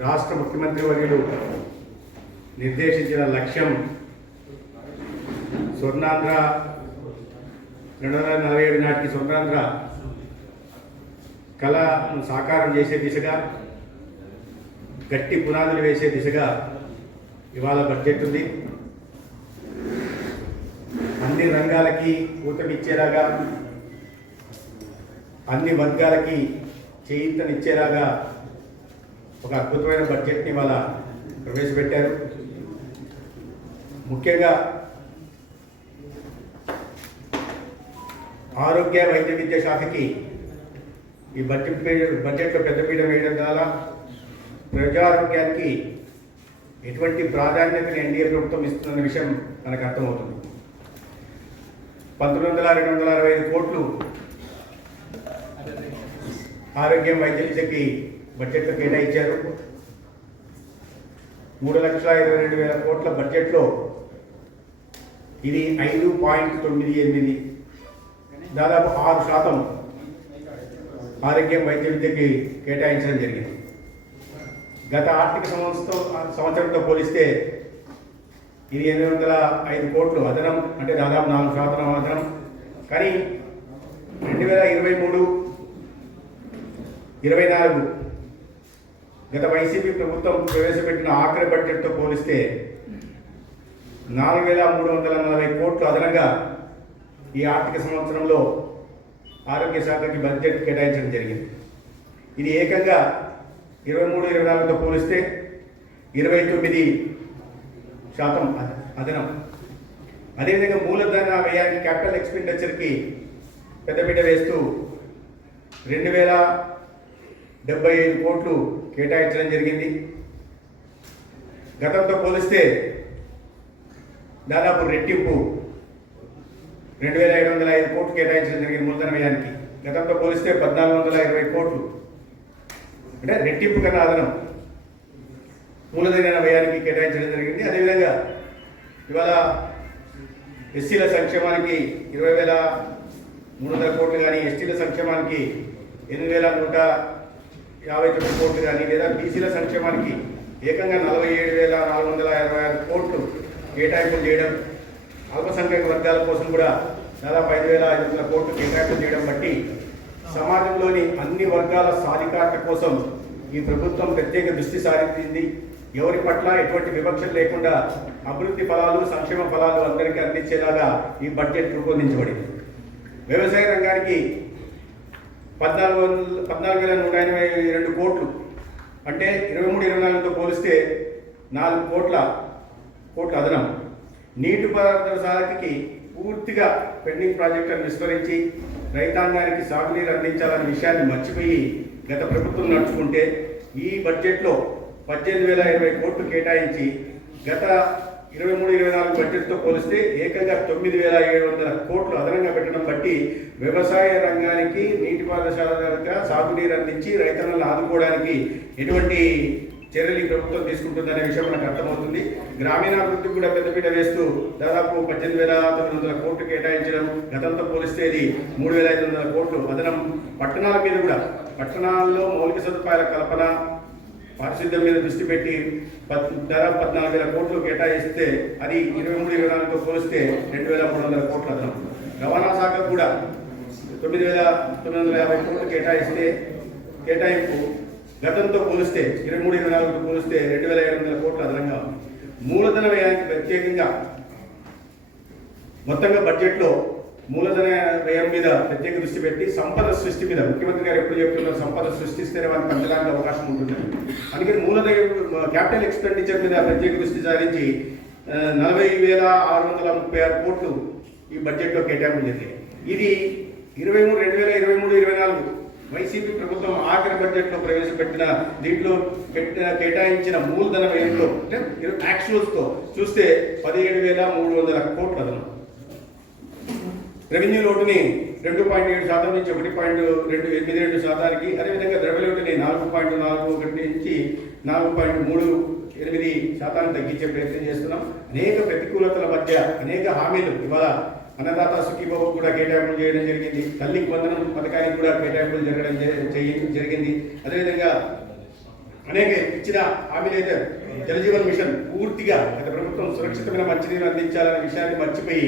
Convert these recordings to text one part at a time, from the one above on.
రాష్ట్ర ముఖ్యమంత్రి వర్యులు నిర్దేశించిన లక్ష్యం స్వర్ణాంధ్ర రెండు వందల నలభై ఏడు నాటికి స్వర్ణాంధ్ర కళను సాకారం చేసే దిశగా గట్టి పునాదులు వేసే దిశగా ఇవాళ బడ్జెట్ ఉంది. అన్ని రంగాలకి ఊతమిచ్చేలాగా అన్ని వర్గాలకి చేయితనిచ్చేలాగా ఒక అద్భుతమైన బడ్జెట్ని ఇవాళ ప్రవేశపెట్టారు. ముఖ్యంగా ఆరోగ్య వైద్య విద్య శాఖకి ఈ బడ్జెట్ బడ్జెట్లో పెద్దపీట వేయడం ద్వారా ప్రజారోగ్యానికి ఎటువంటి ప్రాధాన్యతను ఎన్డీఏ ప్రభుత్వం ఇస్తుందన్న విషయం మనకు అర్థమవుతుంది. పంతొమ్మిది వందల రెండు వందల అరవై ఐదు కోట్లు ఆరోగ్యం వైద్య విద్యకి బడ్జెట్లో కేటాయించారు. మూడు లక్షల ఇరవై రెండు వేల కోట్ల బడ్జెట్లో ఇది ఐదు పాయింట్ తొమ్మిది ఎనిమిది. దాదాపు ఆరు శాతం ఆరోగ్యం వైద్య విద్యకి కేటాయించడం జరిగింది. గత ఆర్థిక సంవత్సరం సంవత్సరంతో పోలిస్తే ఇది ఎనిమిది వందల ఐదు కోట్లు అదనం అంటే దాదాపు నాలుగు శాతం అదనం. కానీ రెండు వేల ఇరవై మూడు ఇరవై నాలుగు. గత వైసీపీ ప్రభుత్వం ప్రవేశపెట్టిన ఆఖరి బడ్జెట్తో పోలిస్తే నాలుగు వేల మూడు వందల నలభై కోట్లు అదనంగా ఈ ఆర్థిక సంవత్సరంలో ఆరోగ్య శాఖకి బడ్జెట్ కేటాయించడం జరిగింది. ఇది ఏకంగా ఇరవై మూడు ఇరవై నాలుగుతో పోలిస్తే ఇరవై తొమ్మిది శాతం అదనం. అదేవిధంగా మూలధన వ్యయానికి క్యాపిటల్ ఎక్స్పెండిచర్కి పెద్దపీట వేస్తూ రెండు వేల డెబ్బై ఐదు కోట్లు కేటాయించడం జరిగింది. గతంతో పోలిస్తే దాదాపు రెట్టింపు రెండు వేల ఐదు వందల ఐదు కోట్లు కేటాయించడం జరిగింది మూలధన వ్యయానికి గతంతో పోలిస్తే పద్నాలుగు వందల ఇరవై కోట్లు. అంటే రెట్టింపు కన్నా అదనం. మూలధన వ్యయానికి కేటాయించడం జరిగింది. అదేవిధంగా ఇవాళ ఎస్సీల సంక్షేమానికి ఇరవై వేల మూడు వందల కోట్లు కానీ ఎస్టీల సంక్షేమానికి ఎనిమిది వేల నూట యాభై తొమ్మిది కోట్లు కానీ లేదా బీసీల సంక్షేమానికి ఏకంగా నలభై ఏడు వేల నాలుగు వందల ఇరవై ఆరు కోట్లు కేటాయింపులు చేయడం అల్పసంఖ్యాక వర్గాల కోసం కూడా దాదాపు ఐదు వేల ఐదు వందల కోట్లు కేటాయింపులు చేయడం బట్టి సమాజంలోని అన్ని వర్గాల సాధికారత కోసం ఈ ప్రభుత్వం ప్రత్యేక దృష్టి సారించింది. ఎవరి పట్ల ఎటువంటి వివక్షలు లేకుండా అభివృద్ధి ఫలాలు సంక్షేమ ఫలాలు అందరికీ అందించేలాగా ఈ బడ్జెట్ రూపొందించబడింది. వ్యవసాయ రంగానికి పద్నాలుగు వందల పద్నాలుగు వేల నూట ఎనభై రెండు కోట్లు. అంటే ఇరవై మూడు ఇరవై నాలుగుతో పోలిస్తే నాలుగు కోట్ల కోట్ల అదనం. నీటిపారుదల సాధకకి పూర్తిగా పెండింగ్ ప్రాజెక్టులను విస్మరించి రైతాంగానికి సాగునీరు అందించాలనే విషయాన్ని మర్చిపోయి గత ప్రభుత్వం నడుచుకుంటే ఈ బడ్జెట్లో పద్దెనిమిది వేల ఇరవై కోట్లు కేటాయించి గత ఇరవై మూడు ఇరవై నాలుగు బడ్జెట్తో పోలిస్తే ఏకంగా తొమ్మిది వేల ఏడు వందల కోట్లు అదనంగా పెట్టడం బట్టి వ్యవసాయ రంగానికి నీటిపారుదల శాఖ సాగునీరు అందించి రైతులను ఆదుకోవడానికి ఎటువంటి చర్యలు ఈ ప్రభుత్వం తీసుకుంటుందనే విషయం మనకు అర్థమవుతుంది. గ్రామీణాభివృద్ధికి కూడా పెద్దపీట వేస్తూ దాదాపు పద్దెనిమిది వేల తొమ్మిది వందల కోట్లు కేటాయించడం గతంతో పోలిస్తే ఇది మూడు వేల ఐదు వందల కోట్లు. అదనం పట్టణాల మీద కూడా పట్టణాల్లో మౌలిక సదుపాయాల కల్పన పారిశుద్ధ్యం మీద దృష్టి పెట్టి పద్ దాదాపు పద్నాలుగు వేల కోట్లు కేటాయిస్తే అది ఇరవై మూడు ఇరవై నాలుగుతో పోలిస్తే రెండు వేల మూడు వందల కోట్లు అదనం. రవాణా శాఖ కూడా తొమ్మిది వేల తొమ్మిది వందల యాభై కోట్లు కేటాయిస్తే కేటాయింపు గతంతో పోలిస్తే ఇరవై మూడు ఇరవై నాలుగుతో పోలిస్తే రెండు వేల ఏడు వందల కోట్లు అదనంగా మూలధన వ్యయానికి ప్రత్యేకంగా మొత్తంగా బడ్జెట్లో మూలధన వ్యయం మీద ప్రత్యేక దృష్టి పెట్టి సంపద సృష్టి మీద ముఖ్యమంత్రి గారు ఎప్పుడు చెప్తున్నారు సంపద సృష్టిస్తేనే వాళ్ళకి పెంచడానికి అవకాశం ఉంటుంది అందుకని మూలధన క్యాపిటల్ ఎక్స్పెండిచర్ మీద ప్రత్యేక దృష్టి సారించి నలభై వేల ఆరు వందల ముప్పై ఆరు కోట్లు ఈ బడ్జెట్లో కేటాయింపు జరిగాయి ఇది ఇరవై మూడు రెండు వేల ఇరవై మూడు ఇరవై నాలుగు వైసీపీ ప్రభుత్వం ఆఖరి బడ్జెట్లో ప్రవేశపెట్టిన దీంట్లో పెట్టిన కేటాయించిన మూలధన వ్యయంలో అంటే యాక్చువల్స్తో చూస్తే పదిహేడు వేల మూడు వందల కోట్లు అదనం రెవెన్యూ లోటుని రెండు పాయింట్ ఏడు శాతం నుంచి ఒకటి పాయింట్ రెండు ఎనిమిది రెండు శాతానికి అదేవిధంగా ద్రవ్య లోటుని నాలుగు పాయింట్ నాలుగు ఒకటి నుంచి నాలుగు పాయింట్ మూడు ఎనిమిది శాతాన్ని తగ్గించే ప్రయత్నం చేస్తున్నాం. అనేక ప్రతికూలతల మధ్య అనేక హామీలు ఇవాళ అన్నదాత సుఖీబాబు కూడా కేటాయింపులు చేయడం జరిగింది. తల్లికి వందనం పథకానికి కూడా కేటాయింపులు జరగడం జ- జరిగింది. అదేవిధంగా అనేక ఇచ్చిన హామీలు అయితే జలజీవన్ మిషన్ పూర్తిగా గత ప్రభుత్వం సురక్షితమైన మంచినీరు అందించాలనే విషయాన్ని మర్చిపోయి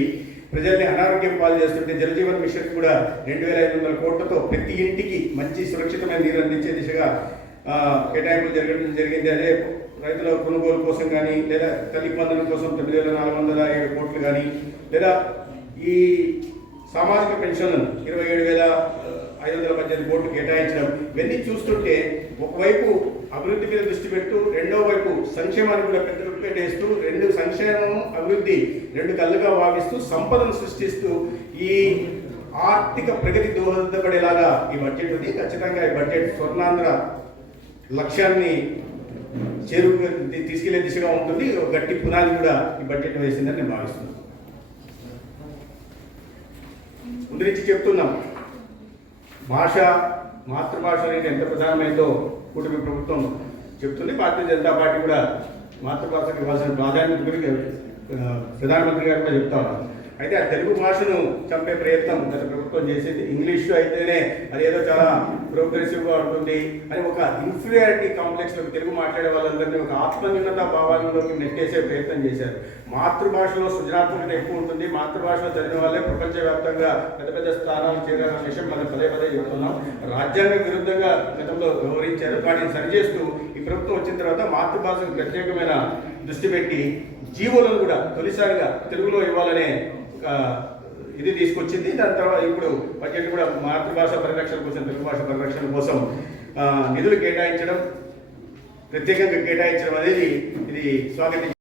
ప్రజల్ని అనారోగ్యం పాలు చేస్తుంటే జలజీవన్ మిషన్ కూడా రెండు వేల ఐదు వందల కోట్లతో ప్రతి ఇంటికి మంచి సురక్షితమైన నీరు అందించే దిశగా ఆ, కేటాయింపులు జరగడం జరిగింది. అదే రైతుల కొనుగోలు కోసం కానీ లేదా తల్లి వందనం కోసం తొమ్మిది వేల నాలుగు వందల ఏడు కోట్లు కానీ లేదా ఈ సామాజిక పెన్షన్లను ఇరవై ఏడు వేల ఐదు వందల పద్దెనిమిది కోట్లు కేటాయించడం. ఇవన్నీ చూస్తుంటే ఒకవైపు అభివృద్ధి మీద దృష్టి పెట్టు రెండో వైపు సంక్షేమాన్ని కూడా పెద్ద పెట్టేస్తూ రెండు సంక్షేమం అభివృద్ధి రెండు కళ్ళుగా భావిస్తూ సంపదను సృష్టిస్తూ ఈ ఆర్థిక ప్రగతి దోహదపడేలాగా ఈ బడ్జెట్ ఉంది. ఖచ్చితంగా ఈ బడ్జెట్ స్వర్ణాంధ్ర లక్ష్యాన్ని చేరు తీసుకెళ్ళే దిశగా ఉంటుంది. ఒక గట్టి పునాది కూడా ఈ బడ్జెట్ వేసిందని నేను భావిస్తున్నాను. ముందు నుంచి చెప్తున్నాం. భాష మాతృభాష అనేది ఎంత ప్రధానమైందో కూటమి ప్రభుత్వం చెప్తుంది భారతీయ జనతా పార్టీ కూడా మాతృభాషకు ఇవ్వాల్సిన ప్రాధాన్యత గురించి ఆ, ప్రధానమంత్రి గారు కూడా చెప్తా ఉన్నారు అయితే ఆ తెలుగు భాషను చంపే ప్రయత్నం గత ప్రభుత్వం చేసింది. ఇంగ్లీష్ అయితేనే అది ఏదో చాలా ప్రోగ్రెసివ్గా ఉంటుంది అని ఒక ఇన్ఫీరియారిటీ కాంప్లెక్స్లోకి తెలుగు మాట్లాడే వాళ్ళందరినీ ఒక ఆత్మన్యూనత భావాలలోకి నెట్టేసే ప్రయత్నం చేశారు. మాతృభాషలో సృజనాత్మకత ఎక్కువ ఉంటుంది. మాతృభాషలో చదివిన వాళ్ళే ప్రపంచవ్యాప్తంగా పెద్ద పెద్ద స్థానాలు చేరాలన్న విషయం మనం పదే పదే చెప్తున్నాం రాజ్యాంగ విరుద్ధంగా గతంలో వ్యవహరించారు. వాటిని సరిచేస్తూ ఈ ప్రభుత్వం వచ్చిన తర్వాత మాతృభాషకు ప్రత్యేకమైన దృష్టి పెట్టి జీవోలను కూడా తొలిసారిగా తెలుగులో ఇవ్వాలనే ఇది తీసుకొచ్చింది. దాని తర్వాత ఇప్పుడు బడ్జెట్ కూడా మాతృభాష పరిరక్షణ కోసం తెలుగు భాష పరిరక్షణ కోసం నిధులు కేటాయించడం ప్రత్యేకంగా కేటాయించడం అనేది ఇది స్వాగతి